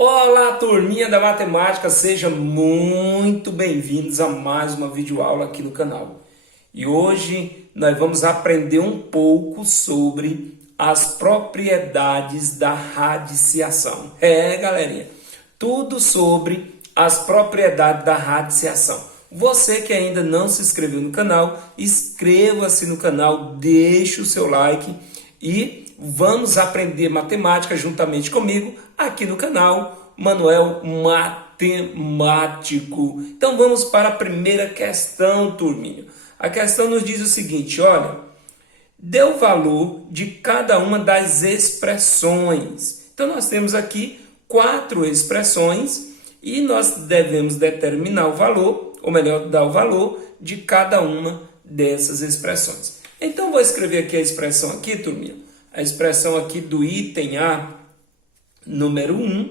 Olá, turminha da matemática, sejam muito bem-vindos a mais uma videoaula aqui no canal. E hoje nós vamos aprender um pouco sobre as propriedades da radiciação. Galerinha, tudo sobre as propriedades da radiciação. Você que ainda não se inscreveu no canal, inscreva-se no canal, deixe o seu like e vamos aprender matemática juntamente comigo aqui no canal Manuel Matemático. Então vamos para a primeira questão, turminha. A questão nos diz o seguinte, olha, dê o valor de cada uma das expressões. Então nós temos aqui 4 expressões e nós devemos determinar o valor, ou melhor, dar o valor de cada uma dessas expressões. Então vou escrever aqui a expressão aqui, turminha. A expressão aqui do item A, número 1,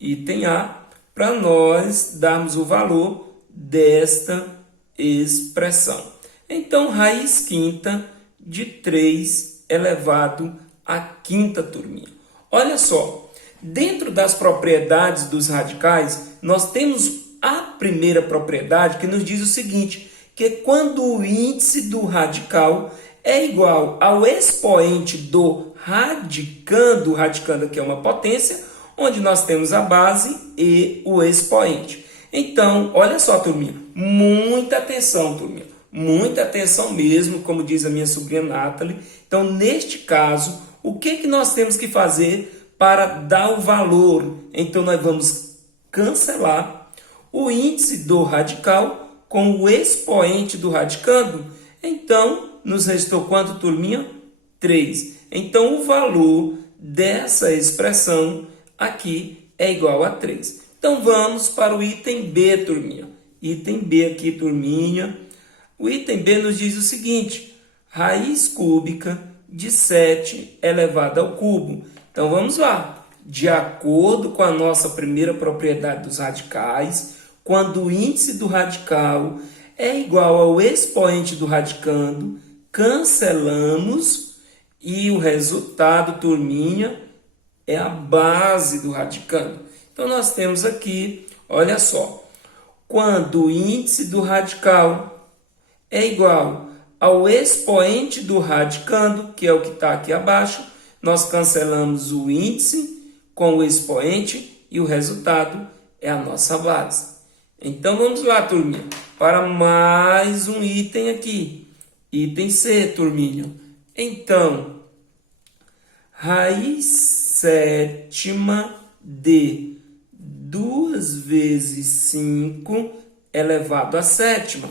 item A, para nós darmos o valor desta expressão. Então, raiz quinta de 3 elevado à quinta, turminha. Olha só, dentro das propriedades dos radicais, nós temos a primeira propriedade que nos diz o seguinte, que quando o índice do radical é igual ao expoente do radicando, o radicando aqui é uma potência, onde nós temos a base e o expoente. Então, olha só, turminha, muita atenção, turminha, muita atenção mesmo, como diz a minha sobrinha Nathalie. Então, neste caso, o que nós temos que fazer para dar o valor? Então, nós vamos cancelar o índice do radical com o expoente do radicando. Então, nos restou quanto, turminha? 3. Então, o valor dessa expressão aqui é igual a 3. Então, vamos para o item B, turminha. Item B aqui, turminha. O item B nos diz o seguinte, raiz cúbica de 7 elevado ao cubo. Então, vamos lá. De acordo com a nossa primeira propriedade dos radicais, quando o índice do radical é igual ao expoente do radicando, cancelamos e o resultado, turminha, é a base do radicando. Então, nós temos aqui, olha só, quando o índice do radical é igual ao expoente do radicando, que é o que está aqui abaixo, nós cancelamos o índice com o expoente e o resultado é a nossa base. Então, vamos lá, turminha, para mais um item aqui. Item C, turminha. Então, raiz sétima de 2 vezes 5 elevado à sétima.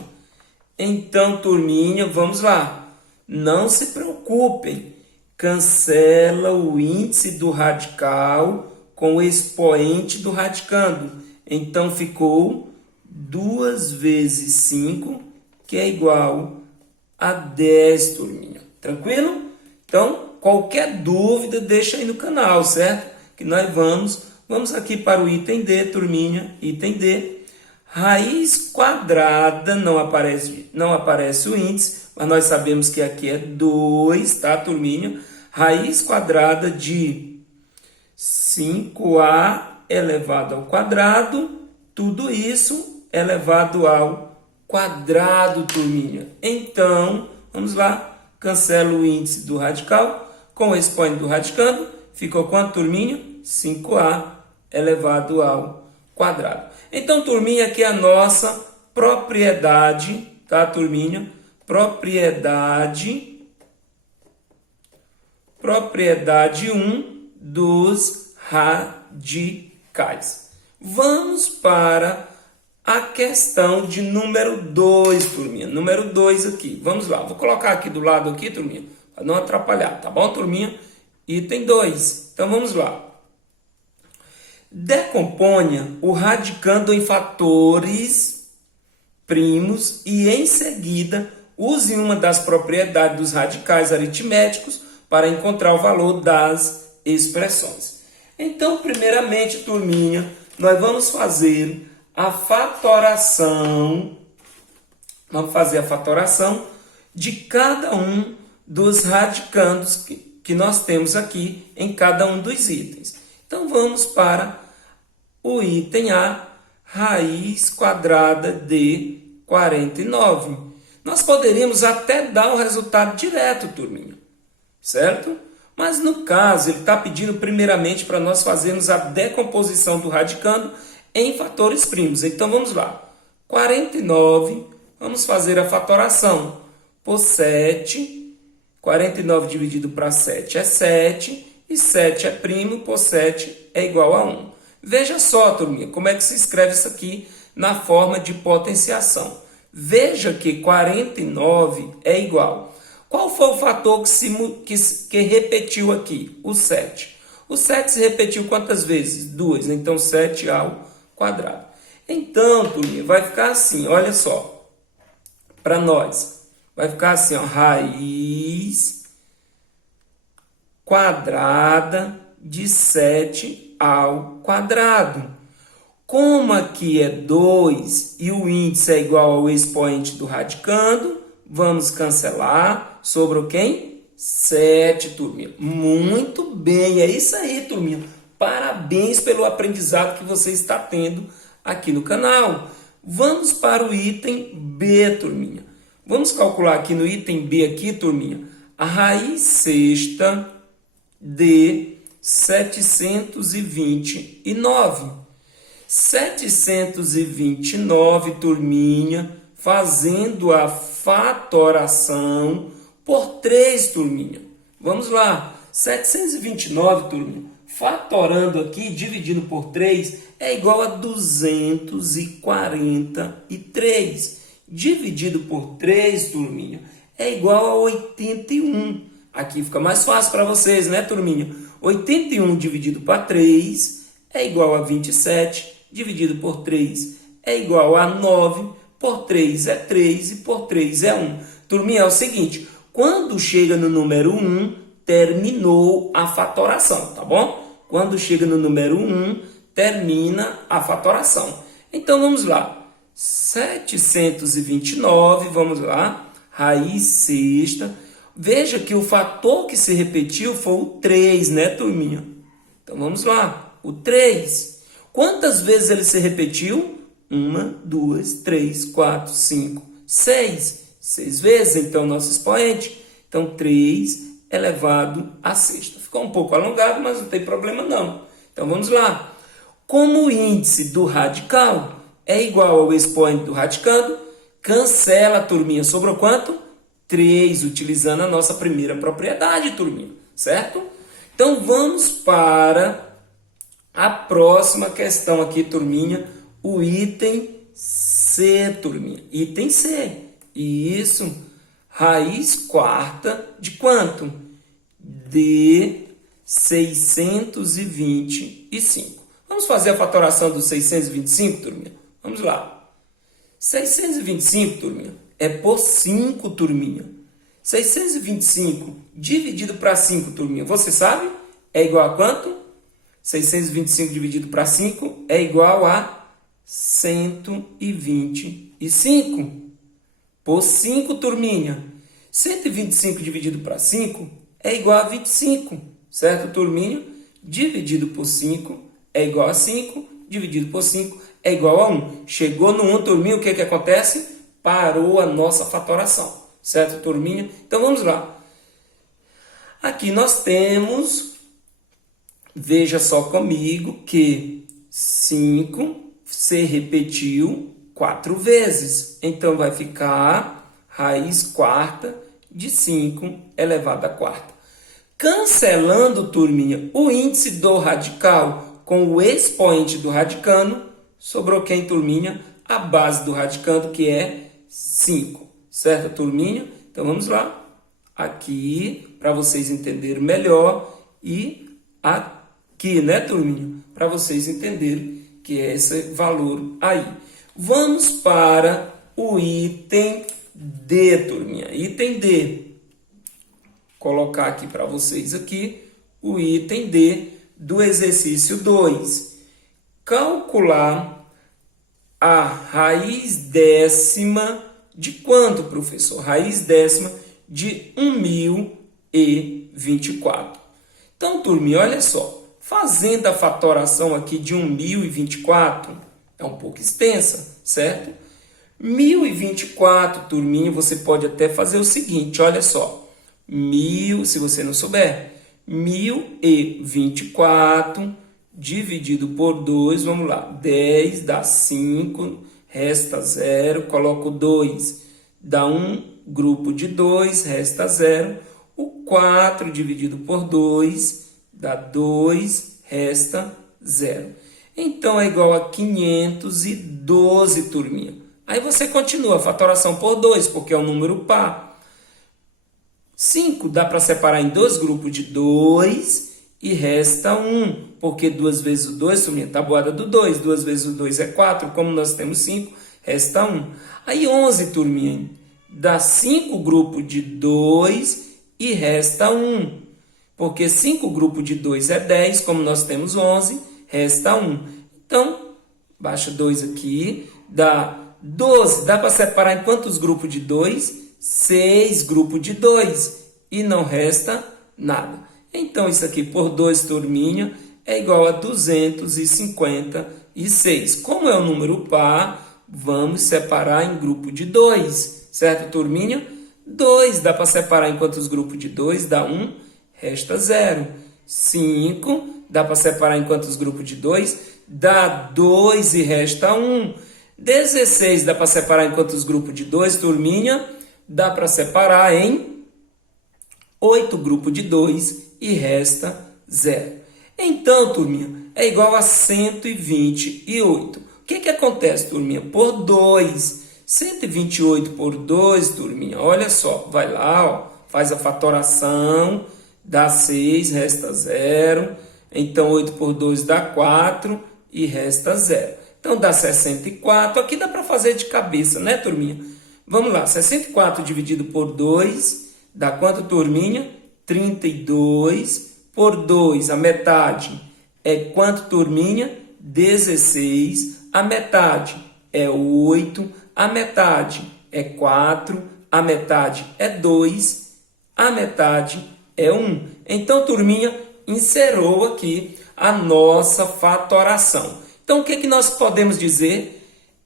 Então, turminha, vamos lá. Não se preocupem. Cancela o índice do radical com o expoente do radicando. Então, ficou 2 vezes 5, que é igual a 10, turminha. Tranquilo? Então, qualquer dúvida, deixa aí no canal, certo? Que nós vamos aqui para o item D, turminha. Item D. Raiz quadrada, não aparece o índice, mas nós sabemos que aqui é 2, tá, turminha? Raiz quadrada de 5a elevado ao quadrado, tudo isso elevado ao quadrado, turminha. Então, vamos lá, cancela o índice do radical com o expoente do radicando, ficou quanto, turminha? 5a elevado ao quadrado. Então, turminha, aqui é a nossa propriedade, tá, turminha? Propriedade 1 dos radicais. Vamos para a questão de número 2, turminha. Número 2 aqui. Vamos lá. Vou colocar aqui do lado aqui, turminha, para não atrapalhar, tá bom, turminha? Item 2. Então, vamos lá. Decomponha o radicando em fatores primos e, em seguida, use uma das propriedades dos radicais aritméticos para encontrar o valor das expressões. Então, primeiramente, turminha, nós vamos fazer a fatoração, de cada um dos radicandos que nós temos aqui em cada um dos itens. Então, vamos para o item A, raiz quadrada de 49. Nós poderíamos até dar o resultado direto, turminha, certo? Mas no caso, ele está pedindo primeiramente para nós fazermos a decomposição do radicando em fatores primos. Então vamos lá. 49, vamos fazer a fatoração por 7. 49 dividido para 7 é 7. E 7 é primo, por 7 é igual a 1. Veja só, turminha, como é que se escreve isso aqui na forma de potenciação. Veja que 49 é igual. Qual foi o fator que repetiu aqui? O 7. O 7 se repetiu quantas vezes? 2. Então, 7 ao quadrado. Então, turminha, vai ficar assim, olha só. Para nós, vai ficar assim, ó, raiz quadrada de 7 ao quadrado. Como aqui é 2 e o índice é igual ao expoente do radicando, vamos cancelar. Sobrou quem? 7, turminha. Muito bem, é isso aí, turminha. Parabéns pelo aprendizado que você está tendo aqui no canal. Vamos para o item B, turminha. Vamos calcular aqui no item B, aqui, turminha, a raiz sexta de 729. 729, turminha, fazendo a fatoração por 3, turminha. Vamos lá. 729, turminha, fatorando aqui, dividido por 3, é igual a 243. Dividido por 3, turminha, é igual a 81. Aqui fica mais fácil para vocês, né, turminha? 81 dividido por 3 é igual a 27. Dividido por 3 é igual a 9. Por 3 é 3 e por 3 é 1. Turminha, é o seguinte, quando chega no número 1, terminou a fatoração, tá bom? Quando chega no número 1, termina a fatoração. Então, vamos lá. 729, vamos lá, raiz sexta. Veja que o fator que se repetiu foi o 3, né, turminha? Então, vamos lá, o 3. Quantas vezes ele se repetiu? 1, 2, 3, 4, 5, 6. 6 vezes, então, nosso expoente. Então, 3 elevado a sexta. Ficou um pouco alongado, mas não tem problema não. Então, vamos lá. Como o índice do radical é igual ao expoente do radicando, cancela, turminha. Sobrou quanto? 3, utilizando a nossa primeira propriedade, turminha. Certo? Então, vamos para a próxima questão aqui, turminha, o item C, turminha. Item C. Isso. Raiz quarta de quanto? De 625. Vamos fazer a fatoração do 625, turminha? Vamos lá. 625, turminha, é por 5, turminha. 625 dividido para 5, turminha, você sabe? É igual a quanto? 625 dividido para 5 é igual a 125. Por 5, turminha. 125 dividido para 5 é igual a 25. Certo, turminha? Dividido por 5 é igual a 5. Dividido por 5 é igual a 1. Chegou no 1, turminha, o que acontece? Parou a nossa fatoração. Certo, turminha? Então, vamos lá. Aqui nós temos... Veja só comigo que 5 se repetiu 4 vezes. Então, vai ficar raiz quarta de 5 elevado à quarta. Cancelando, turminha, o índice do radical com o expoente do radicando, sobrou quem, turminha? A base do radicando, que é 5. Certo, turminha? Então, vamos lá. Aqui, para vocês entenderem melhor. E aqui, né, turminha? Para vocês entenderem que é esse valor aí. Vamos para o item D, turminha. Item D. Colocar aqui para vocês aqui o item D do exercício 2. Calcular a raiz décima de quanto, professor? Raiz décima de 1024. Então, turminha, olha só. Fazendo a fatoração aqui de 1024, é um pouco extensa, certo? 1024, turminha, você pode até fazer o seguinte, olha só. Se você não souber, 1024 dividido por 2, vamos lá, 10 dá 5, resta 0, coloco 2, dá um grupo de 2, resta 0, o 4 dividido por 2 dá 2, resta 0. Então, é igual a 512, turminha. Aí você continua a fatoração por 2, porque é um número par. 5 dá para separar em dois grupos de 2 e resta 1, porque 2 vezes o 2, turminha, tabuada do 2, 2 vezes o 2 é 4, como nós temos 5, resta 1. Aí 11, turminha, dá 5 grupos de 2 e resta 1, porque 5 grupos de 2 é 10, como nós temos 11, resta 1. Então, baixa 2 aqui, dá 12. Dá para separar em quantos grupos de 2? 6 grupos de 2. E não resta nada. Então, isso aqui por 2, turminha, é igual a 256. Como é um número par, vamos separar em grupo de 2. Certo, turminha? 2 dá para separar em quantos grupos de 2? Dá 1, resta 0. 5 dá para separar em quantos grupos de 2? Dá 2 e resta 1. 16 dá para separar em quantos grupos de 2, turminha? Dá para separar em 8 grupos de 2 e resta 0. Então, turminha, é igual a 128. O que acontece, turminha? Por 2. 128 por 2, turminha, olha só, vai lá, ó, faz a fatoração, dá 6, resta 0. Então, 8 por 2 dá 4 e resta 0. Então, dá 64. Aqui dá para fazer de cabeça, né, turminha? Vamos lá, 64 dividido por 2, dá quanto, turminha? 32 por 2, a metade é quanto, turminha? 16, a metade é 8, a metade é 4, a metade é 2, a metade é 1. Então, turminha, encerrou aqui a nossa fatoração. Então, o que nós podemos dizer?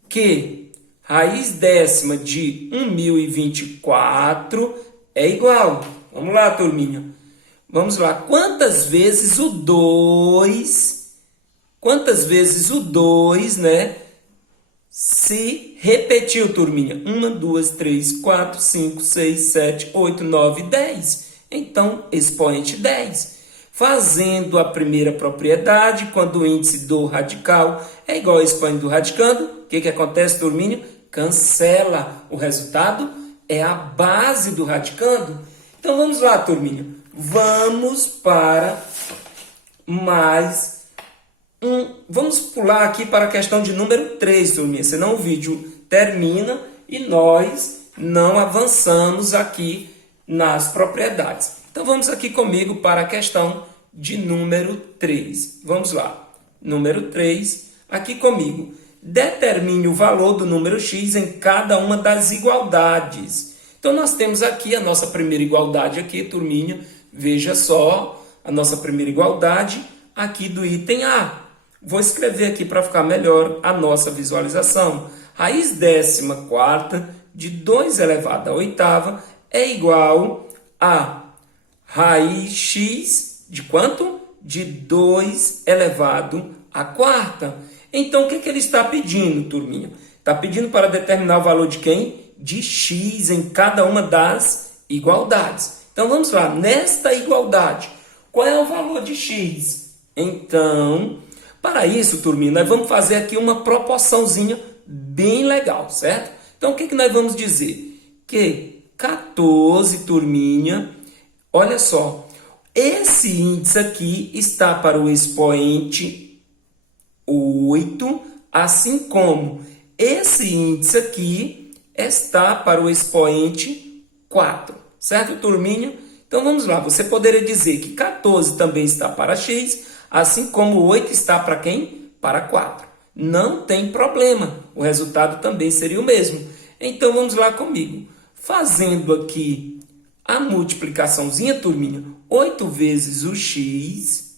Que raiz décima de 1024 é igual. Vamos lá, turminha. Vamos lá. Quantas vezes o 2, né, se repetiu, turminha? 1, 2, 3, 4, 5, 6, 7, 8, 9, 10. Então, expoente 10. Fazendo a primeira propriedade, quando o índice do radical é igual ao expoente do radicando, o que acontece, turminha? Cancela. O resultado é a base do radicando. Então, vamos lá, turminha. Vamos para mais vamos pular aqui para a questão de número 3, turminha. Senão o vídeo termina e nós não avançamos aqui nas propriedades. Então, vamos aqui comigo para a questão de número 3. Vamos lá. Número 3, aqui comigo. Determine o valor do número x em cada uma das igualdades. Então, nós temos aqui a nossa primeira igualdade aqui, turminha. Veja só, a nossa primeira igualdade aqui do item A. Vou escrever aqui para ficar melhor a nossa visualização. Raiz décima quarta de 2 elevado à oitava é igual a raiz x de quanto? De 2 elevado à quarta. Então, o que ele está pedindo, turminha? Está pedindo para determinar o valor de quem? De x em cada uma das igualdades. Então, vamos lá. Nesta igualdade, qual é o valor de x? Então, para isso, turminha, nós vamos fazer aqui uma proporçãozinha bem legal, certo? Então, o que nós vamos dizer? Que 14, turminha, olha só, esse índice aqui está para o expoente 8, assim como esse índice aqui está para o expoente 4, certo, turminha? Então, vamos lá, você poderia dizer que 14 também está para x, assim como 8 está para quem? Para 4. Não tem problema, o resultado também seria o mesmo. Então, vamos lá comigo. Fazendo aqui a multiplicaçãozinha, turminha, 8 vezes o x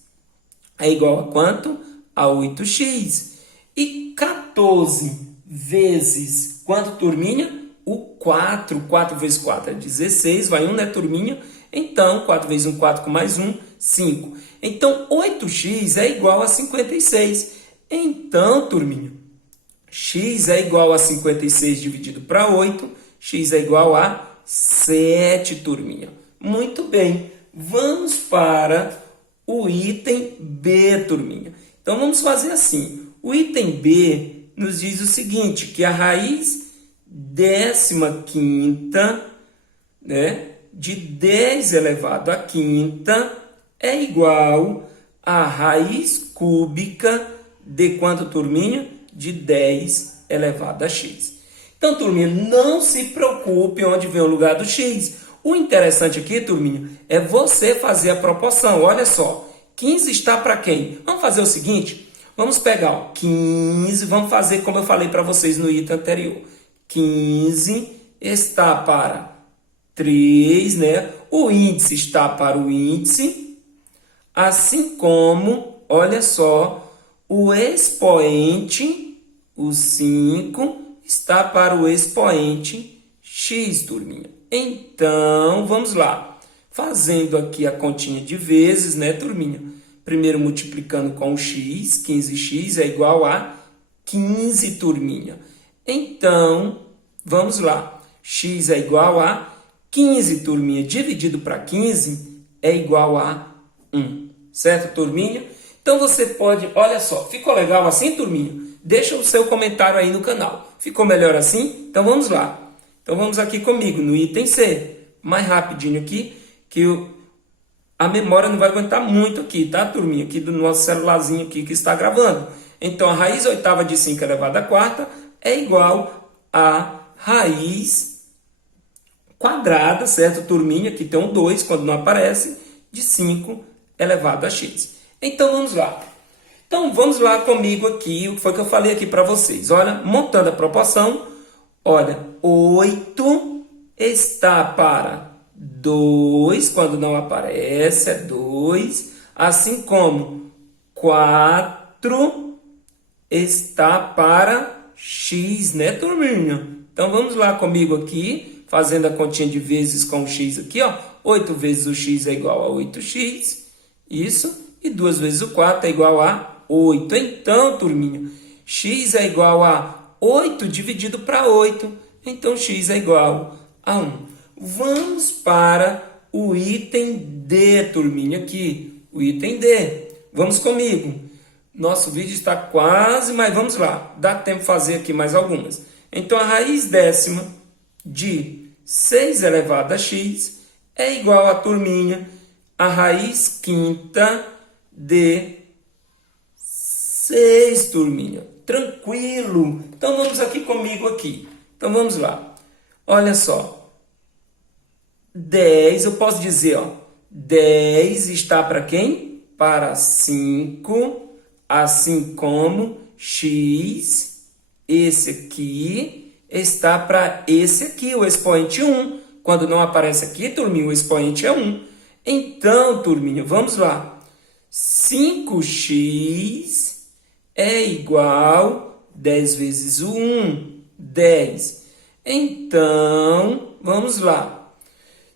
é igual a quanto? A 8x. E 14 vezes quanto, turminha? O 4. 4 vezes 4 é 16, vai 1, né, turminha? Então, 4 vezes 1, 4 com mais 1, 5. Então, 8x é igual a 56. Então, turminha, x é igual a 56 dividido para 8. X é igual a 7, turminha. Muito bem. Vamos para o item B, turminha. Então, vamos fazer assim. O item B nos diz o seguinte, que a raiz 15ª, né, de 10 elevado à quinta é igual a raiz cúbica de quanto, turminha? De 10 elevado a x. Então, turminha, não se preocupe onde vem o lugar do x. O interessante aqui, turminha, é você fazer a proporção. Olha só, 15 está para quem? Vamos fazer o seguinte, vamos pegar ó, 15, vamos fazer como eu falei para vocês no item anterior. 15 está para 3, né? O índice está para o índice, assim como, olha só, o expoente, o 5, está para o expoente x, turminha. Então, vamos lá. Fazendo aqui a continha de vezes, né, turminha? Primeiro multiplicando com o x, 15x é igual a 15, turminha. Então, vamos lá. X é igual a 15, turminha, dividido para 15 é igual a 1. Certo, turminha? Então, você pode... Olha só, ficou legal assim, turminha? Deixa o seu comentário aí no canal. Ficou melhor assim? Então, vamos lá. Então, vamos aqui comigo no item C. Mais rapidinho aqui, que a memória não vai aguentar muito aqui, tá, turminha? Aqui do nosso celularzinho aqui que está gravando. Então, a raiz oitava de 5 elevado à quarta é igual a raiz quadrada, certo, turminha? Aqui tem um 2, quando não aparece, de 5 elevado a x. Então, vamos lá. Então, vamos lá comigo aqui, o que foi que eu falei aqui para vocês. Olha, montando a proporção, olha, 8 está para 2, quando não aparece, é 2. Assim como 4 está para x, né, turminha? Então, vamos lá comigo aqui, fazendo a continha de vezes com o x aqui, ó. 8 vezes o x é igual a 8x, isso. E 2 vezes o 4 é igual a 8. Então, turminha, x é igual a 8 dividido para 8. Então, x é igual a 1. Vamos para o item D, turminha, aqui. O item D. Vamos comigo. Nosso vídeo está quase, mas vamos lá. Dá tempo de fazer aqui mais algumas. Então, a raiz décima de 6 elevado a x é igual a, turminha, a raiz quinta de 6, turminha. Tranquilo. Então, vamos aqui comigo aqui. Então, vamos lá. Olha só. 10, eu posso dizer, ó. 10 está para quem? Para 5, assim como x, esse aqui, está para esse aqui, o expoente 1. Quando não aparece aqui, turminha, o expoente é 1. Então, turminha, vamos lá. 5x é igual 10 vezes o 1, 10. Então, vamos lá.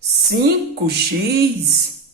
5x,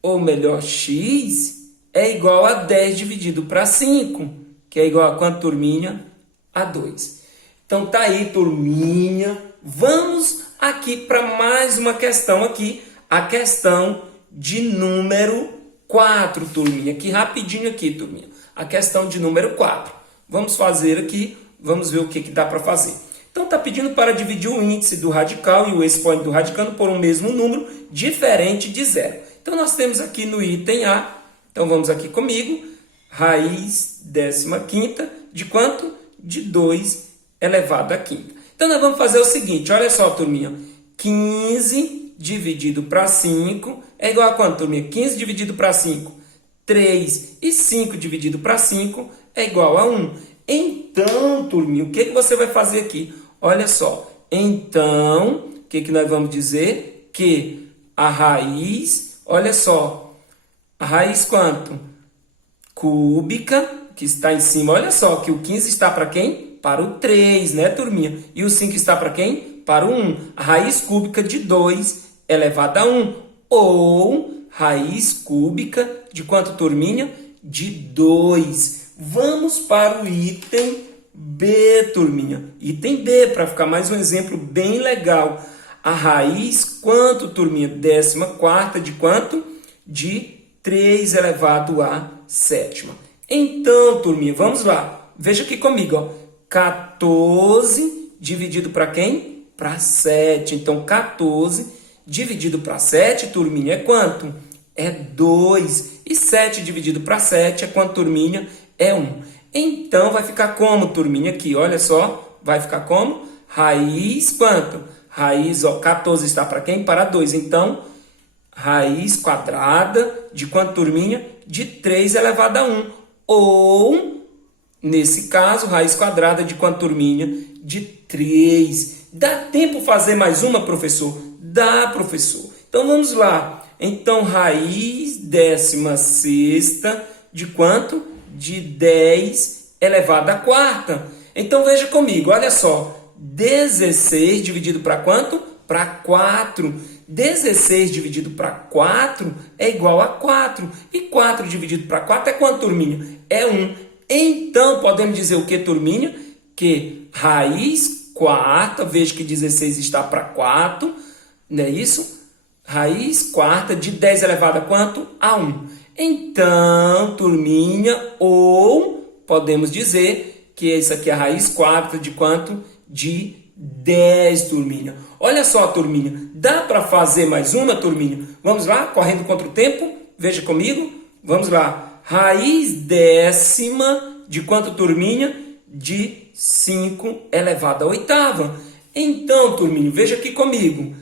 ou melhor, x, é igual a 10 dividido para 5, que é igual a quanto, turminha? A 2. Então, tá aí, turminha. Vamos aqui para mais uma questão aqui, a questão de número 4, turminha. Aqui rapidinho aqui, turminha. A questão de número 4. Vamos fazer aqui, vamos ver o que dá para fazer. Então, está pedindo para dividir o índice do radical e o expoente do radicando por um mesmo número diferente de zero. Então, nós temos aqui no item A, então vamos aqui comigo, raiz 15ª de quanto? De 2 elevado à quinta. Então, nós vamos fazer o seguinte, olha só, turminha, 15 dividido para 5 é igual a quanto, turminha? 15 dividido para 5, 3, e 5 dividido para 5 é igual a 1. Então, turminha, o que você vai fazer aqui? Olha só, então, o que nós vamos dizer? Que a raiz, olha só, a raiz quanto? cúbica, que está em cima. Olha só, que o 15 está para quem? Para o 3, né, turminha? E o 5 está para quem? Para o 1. A raiz cúbica de 2 elevado a 1. Ou raiz cúbica de quanto, turminha? De 2. Vamos para o item B, turminha. Item B, para ficar mais um exemplo bem legal. A raiz, quanto, turminha? 14ª de quanto? De 3 elevado a 7ª. Então, turminha, vamos lá. Veja aqui comigo, ó. 14 dividido para quem? Para 7. Então, 14 dividido para 7, turminha, é quanto? É 2. E 7 dividido para 7 é quanto, turminha? É 1. Então, vai ficar como, turminha? Aqui, olha só. Vai ficar como? Raiz quanto? Raiz, ó, 14 está para quem? Para 2. Então, raiz quadrada de quanto, turminha? De 3 elevado a 1. Ou, nesse caso, raiz quadrada de quanto, turminha? De 3. Dá tempo fazer mais uma, professor? Dá, professor. Então, vamos lá. Então, raiz 16ª de quanto? De 10 elevado à 4ª. Então, veja comigo, olha só. 16 dividido para quanto? Para 4. 16 dividido para 4 é igual a 4. E 4 dividido para 4 é quanto, turminha? É 1. Então, podemos dizer o que, turminha? Que raiz quarta, veja que 16 está para 4, não é isso? Raiz quarta de 10 elevado a quanto? A 1. Então, turminha, ou podemos dizer que isso aqui é a raiz quarta de quanto? De 10, turminha. Olha só, turminha. Dá para fazer mais uma, turminha? Vamos lá, correndo contra o tempo. Veja comigo. Vamos lá. Raiz 10ª de quanto, turminha? De 5 elevado à 8ª. Então, turminha, veja aqui comigo.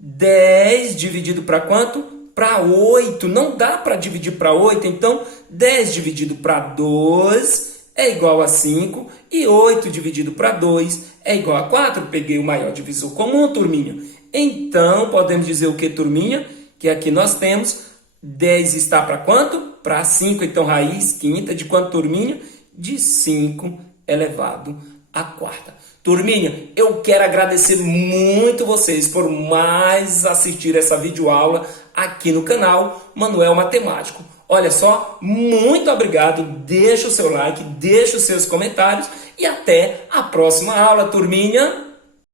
10 dividido para quanto? Para 8. Não dá para dividir para 8. Então, 10 dividido para 2 é igual a 5. E 8 dividido para 2 é igual a 4. Peguei o maior divisor comum, turminha. Então, podemos dizer o que, turminha? Que aqui nós temos 10 está para quanto? Para 5. Então, raiz quinta de quanto, turminha? De 5 elevado à 4ª. Turminha, eu quero agradecer muito vocês por mais assistir essa videoaula aqui no canal Manuel Matemático. Olha só, muito obrigado, deixa o seu like, deixa os seus comentários e até a próxima aula, turminha!